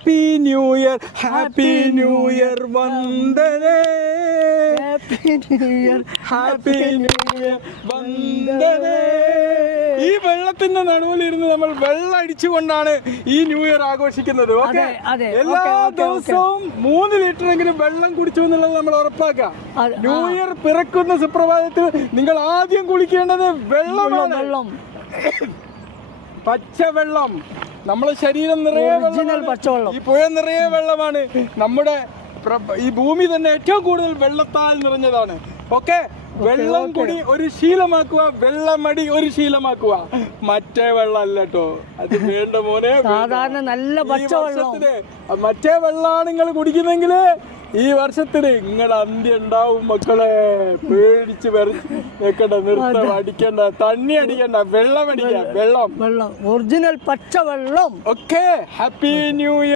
Happy new year, happy new year വന്ദനേ, happy new year, happy new year വന്ദനേ. ഈ വെള്ളത്തിന്റെ നടുവിലിരുന്ന് നമ്മൾ വെള്ളം അടിച്ചുകൊണ്ടാണ് ഈ ന്യൂ ഇയർ ആഘോഷിക്കുന്നത്. ഓക്കെ, അതെ, എല്ലാ ദിവസവും 3 ലിറ്ററെങ്കിലും വെള്ളം കുടിച്ചു എന്നുള്ളത് നമ്മൾ ഉറപ്പാക്കാം. ന്യൂ ഇയർ പിറക്കുന്ന സുപ്രഭാതത്തിൽ നിങ്ങൾ ആദ്യം കുളിക്കേണ്ടത് വെള്ളമാണ്. പച്ചവെള്ളം. നമ്മളെ ശരീരം നിറയെ പച്ചവെള്ളം, ഈ പുഴ നിറയെ വെള്ളമാണ്. നമ്മുടെ ഈ ഭൂമി തന്നെ ഏറ്റവും കൂടുതൽ വെള്ളത്താൽ നിറഞ്ഞതാണ്. ഓക്കെ, വെള്ളം കുടി ഒരു ശീലമാക്കുക, വെള്ളമടി ഒരു ശീലമാക്കുക. മറ്റേ വെള്ളം അല്ല കേട്ടോ, അത് വേണ്ട മോനെ. സാധാരണ നല്ല പച്ചവെള്ളം. മറ്റേ വെള്ളമാണ് നിങ്ങൾ കുടിക്കുന്നെങ്കിൽ ഈ വർഷത്തിന് നിങ്ങളുടെ അന്ത്യം ഉണ്ടാവും മക്കളെ. പേടിച്ച് വെക്കണ്ട, നിർത്തം, അടിക്കണ്ട, തണ്ണി അടിക്കണ്ട, വെള്ളം അടിക്കുക, വെള്ളം ഒറിജിനൽ പച്ചവെള്ളം. ഓക്കെ. Happy new year.